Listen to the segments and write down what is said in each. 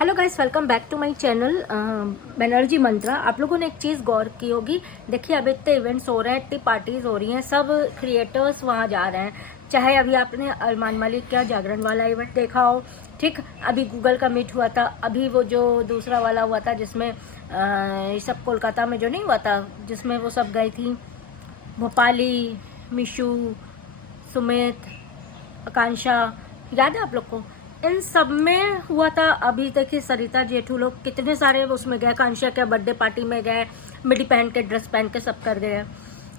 Hello guys, welcome back to my channel Banerjee Mantra. आप लोगों ने एक चीज़ गौर की होगी। देखिए, अभी इतने इवेंट्स हो रहे हैं, इतनी पार्टीज हो रही हैं, सब क्रिएटर्स वहाँ जा रहे हैं। चाहे अभी आपने अरमान मालिक का जागरण वाला इवेंट देखा हो, ठीक, अभी गूगल का मीट हुआ था, अभी वो जो दूसरा वाला हुआ था जिसमें ये सब कोलकाता में जो नहीं हुआ था, जिसमें वो सब गई थी, भोपाली, मिशू, सुमित, आकांक्षा, याद है आप लोग को? इन सब में हुआ था। अभी देखिए सरिता जेठू लोग कितने सारे उसमें गए, कांशिया के बर्थडे पार्टी में गए, मिडी पहन के, ड्रेस पहन के सब कर गए।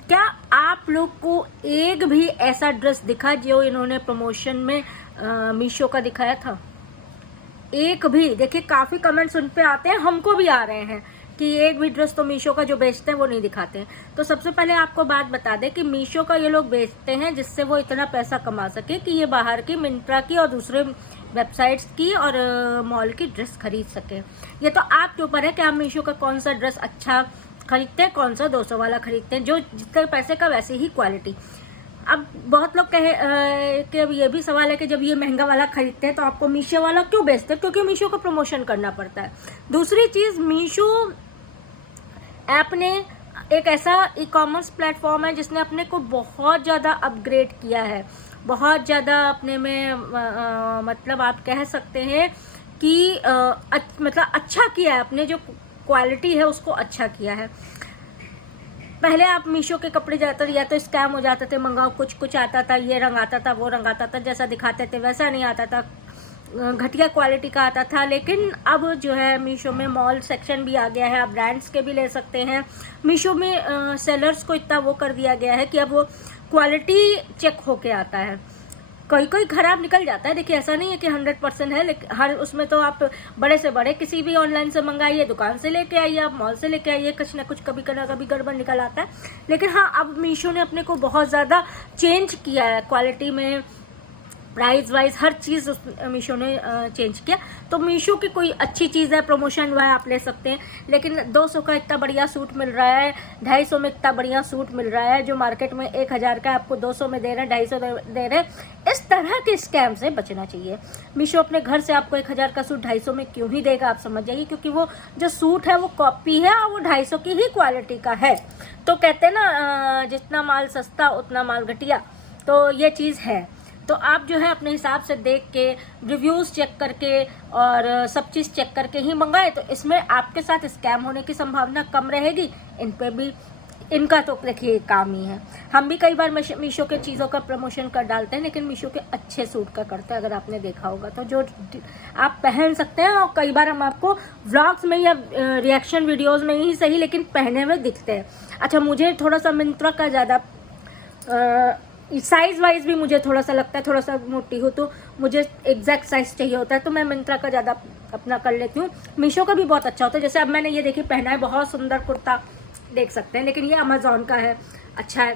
क्या आप लोग को एक भी ऐसा ड्रेस दिखा जो इन्होंने प्रमोशन में मीशो का दिखाया था? एक भी? देखिए काफी कमेंट्स उन पे आते हैं, हमको भी आ रहे हैं कि एक भी ड्रेस तो मीशो का जो बेचते हैं वो नहीं दिखाते हैं। तो सबसे पहले आपको बात बता दें कि मीशो का ये लोग बेचते हैं जिससे वो इतना पैसा कमा सके कि ये बाहर की मिंत्रा की और दूसरे वेबसाइट्स की और मॉल की ड्रेस खरीद सके। ये तो आपके ऊपर है कि आप मीशो का कौन सा ड्रेस अच्छा खरीदते हैं, कौन सा 200 वाला खरीदते हैं, जो जितने पैसे का वैसे ही क्वालिटी। अब बहुत लोग कहे कि अब ये भी सवाल है कि जब ये महंगा वाला खरीदते हैं तो आपको मीशो वाला क्यों बेचते हैं? क्योंकि मीशो को प्रमोशन करना पड़ता है। दूसरी चीज, मीशो ऐप ने एक ऐसा ई कॉमर्स प्लेटफॉर्म है जिसने अपने को बहुत ज़्यादा अपग्रेड किया है, बहुत ज़्यादा अपने में मतलब आप कह सकते हैं कि मतलब अच्छा किया है, अपने जो क्वालिटी है उसको अच्छा किया है। पहले आप मीशो के कपड़े जाते या तो स्कैम हो जाते थे, मंगाओ कुछ आता था, ये रंग आता था, वो रंग आता था, जैसा दिखाते थे वैसा नहीं आता था, घटिया क्वालिटी का आता था। लेकिन अब जो है मीशो में मॉल सेक्शन भी आ गया है, आप ब्रांड्स के भी ले सकते हैं। मीशो में सेलर्स को इतना वो कर दिया गया है कि अब वो क्वालिटी चेक होके आता है। कोई खराब निकल जाता है, देखिए ऐसा नहीं है कि 100% है, लेकिन हर उसमें तो आप बड़े से बड़े किसी भी ऑनलाइन से मंगाइए, दुकान से लेके आइए, आप मॉल से लेके आइए, कुछ ना कुछ कभी कभी गड़बड़ निकल आता है। लेकिन हाँ, अब मीशो ने अपने को बहुत ज़्यादा चेंज किया है, क्वालिटी में, प्राइस वाइज हर चीज़ मीशो ने चेंज किया। तो मीशो की कोई अच्छी चीज़ है, प्रमोशन हुआ है, आप ले सकते हैं। लेकिन 200 का इतना बढ़िया सूट मिल रहा है, 250 में इतना बढ़िया सूट मिल रहा है, जो मार्केट में 1000 का आपको 200 में दे रहे हैं, 250 दे रहे हैं। इस तरह के स्कैम से बचना चाहिए। मीशो अपने घर से आपको 1000 का सूट 250 में क्यों ही देगा, आप समझ जाइए, क्योंकि वो जो सूट है वो कॉपी है और वो 250 की ही क्वालिटी का है। तो कहते हैं ना, जितना माल सस्ता उतना माल घटिया, तो ये चीज़ है। तो आप जो है अपने हिसाब से देख के, रिव्यूज़ चेक करके और सब चीज़ चेक करके ही मंगाए, तो इसमें आपके साथ स्कैम होने की संभावना कम रहेगी। इन पे भी इनका तो देखिए काम ही है। हम भी कई बार मीशो के चीज़ों का प्रमोशन कर डालते हैं, लेकिन मीशो के अच्छे सूट का करते हैं, अगर आपने देखा होगा तो, जो आप पहन सकते हैं। और कई बार हम आपको व्लॉग्स में या रिएक्शन वीडियोज़ में ही सही, लेकिन पहने हुए दिखते हैं। अच्छा, मुझे थोड़ा सा मिंत्रा का ज़्यादा साइज वाइज भी मुझे थोड़ा सा लगता है, थोड़ा सा मोटी हो तो मुझे एग्जैक्ट साइज चाहिए होता है, तो मैं मिंत्रा का ज़्यादा अपना कर लेती हूँ। मीशो का भी बहुत अच्छा होता है। जैसे अब मैंने ये देखिए पहना है, बहुत सुंदर कुर्ता, देख सकते हैं, लेकिन ये अमेजोन का है, अच्छा है।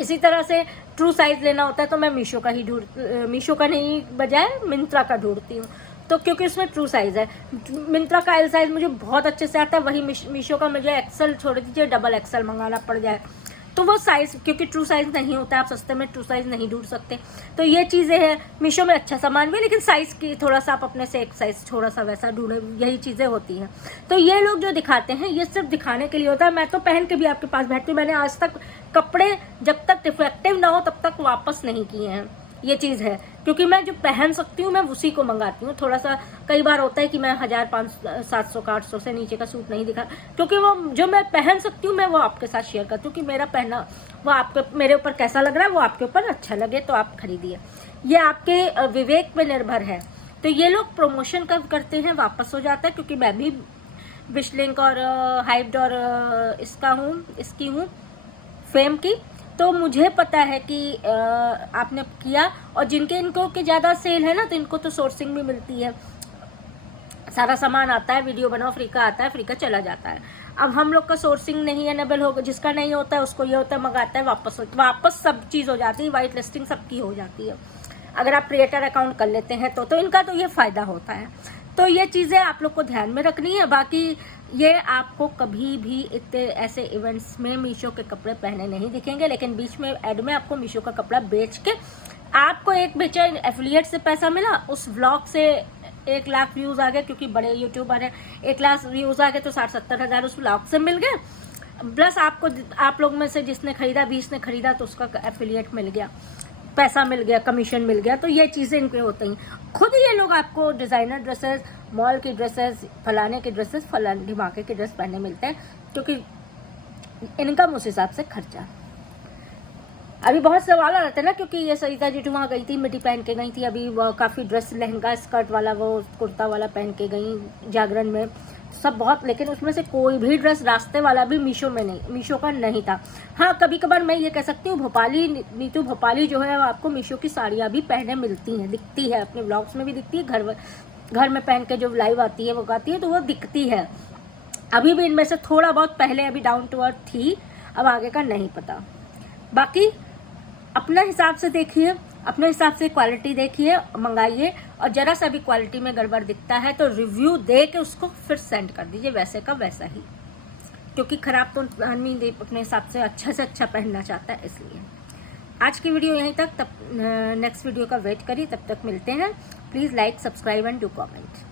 इसी तरह से ट्रू साइज लेना होता है तो मैं मीशो का नहीं बजाय मिंत्रा का ढूंढती हूँ, तो क्योंकि उसमें ट्रू साइज है। मिंत्रा का एल साइज मुझे बहुत अच्छे से आता है, वही मीशो का मुझे एक्सेल छोड़ दीजिए, डबल एक्सेल मंगाना पड़ जाए, तो वो साइज, क्योंकि ट्रू साइज नहीं होता है, आप सस्ते में ट्रू साइज नहीं ढूंढ सकते। तो ये चीज़ें हैं। मीशो में अच्छा सामान भी, लेकिन साइज की थोड़ा सा आप अपने से एक साइज थोड़ा सा वैसा ढूंढे, यही चीज़ें होती हैं। तो ये लोग जो दिखाते हैं ये सिर्फ दिखाने के लिए होता है। मैं तो पहन के भी आपके पास बैठती हूँ, मैंने आज तक कपड़े जब तक डिफेक्टिव ना हो तब तक वापस नहीं किए हैं, ये चीज़ है। क्योंकि मैं जो पहन सकती हूँ मैं उसी को मंगाती हूँ। थोड़ा सा कई बार होता है कि मैं 1000, 500, 700 का 800 से नीचे का सूट नहीं दिखा, क्योंकि वो जो मैं पहन सकती हूँ मैं वो आपके साथ शेयर करती हूँ कि मेरा पहना वो आपके, मेरे ऊपर कैसा लग रहा है, वो आपके ऊपर अच्छा लगे तो आप खरीदिए। ये आपके विवेक पे निर्भर है। तो ये लोग प्रमोशन कब करते हैं, वापस हो जाता है। क्योंकि मैं भी विशलिंक और हाइब्ड और इसकी हूँ फेम की, तो मुझे पता है कि आपने किया। और जिनके इनको के ज़्यादा सेल है ना, तो इनको तो सोर्सिंग भी मिलती है, सारा सामान आता है, वीडियो बनाओ, फ्री का आता है, फ्री का चला जाता है। अब हम लोग का सोर्सिंग नहीं अनेबल होगा, जिसका नहीं होता है उसको ये होता है, मंगाता है, वापस सब चीज़ हो जाती है, वाइट लिस्टिंग सबकी हो जाती है, अगर आप क्रिएटर अकाउंट कर लेते हैं तो इनका तो ये फ़ायदा होता है। तो ये चीज़ें आप लोग को ध्यान में रखनी है। बाकी ये आपको कभी भी इतने ऐसे इवेंट्स में मीशो के कपड़े पहने नहीं दिखेंगे, लेकिन बीच में ऐड में आपको मीशो का कपड़ा बेच के आपको एक बेचा एफिलिएट से पैसा मिला, उस व्लॉग से 1 लाख व्यूज़ आ गए, क्योंकि बड़े यूट्यूबर हैं, 1 लाख व्यूज़ आ गए तो 60-70 हज़ार उस ब्लॉग से मिल गए, प्लस आप लोग में से जिसने खरीदा, 20 ने खरीदा तो उसका एफिलिएट मिल गया, पैसा मिल गया, कमीशन मिल गया। तो ये चीज़ें इनके होती हैं। खुद ये लोग आपको डिज़ाइनर ड्रेसेस, मॉल की ड्रेसेस, फलाने के ड्रेसेस, फलाने धमाके के ड्रेस पहने मिलते हैं, क्योंकि इनकम उस हिसाब से खर्चा। अभी बहुत सवाल आ रहे थे ना, क्योंकि ये सरिता जी वहाँ गई थी, मिट्टी पहन के गई थी, अभी काफ़ी ड्रेस, लहंगा, स्कर्ट वाला, वो कुर्ता वाला पहन के गई जागरण में, सब बहुत, लेकिन उसमें से कोई भी ड्रेस रास्ते वाला भी मीशो में नहीं, मीशो का नहीं था। हाँ, कभी कभार मैं ये कह सकती हूँ, भोपाली, नीतू भोपाली जो है, आपको मीशो की साड़ियाँ भी पहने मिलती हैं, दिखती है, अपने ब्लॉग्स में भी दिखती है, घर में पहन के जो लाइव आती है वो गाती है, तो वो दिखती है। अभी भी इनमें से थोड़ा बहुत पहले अभी डाउन टू अर्थ थी, अब आगे का नहीं पता। बाकी अपने हिसाब से देखिए, अपने हिसाब से क्वालिटी देखिए, मंगाइए, और जरा सा भी क्वालिटी में गड़बड़ दिखता है तो रिव्यू दे के उसको फिर सेंड कर दीजिए, वैसे का वैसा ही, क्योंकि खराब तो आदमी अपने हिसाब से अच्छा पहनना चाहता है। इसलिए आज की वीडियो यहीं तक, तब नेक्स्ट वीडियो का वेट करिए, तब तक मिलते हैं। Please like, subscribe and do comment.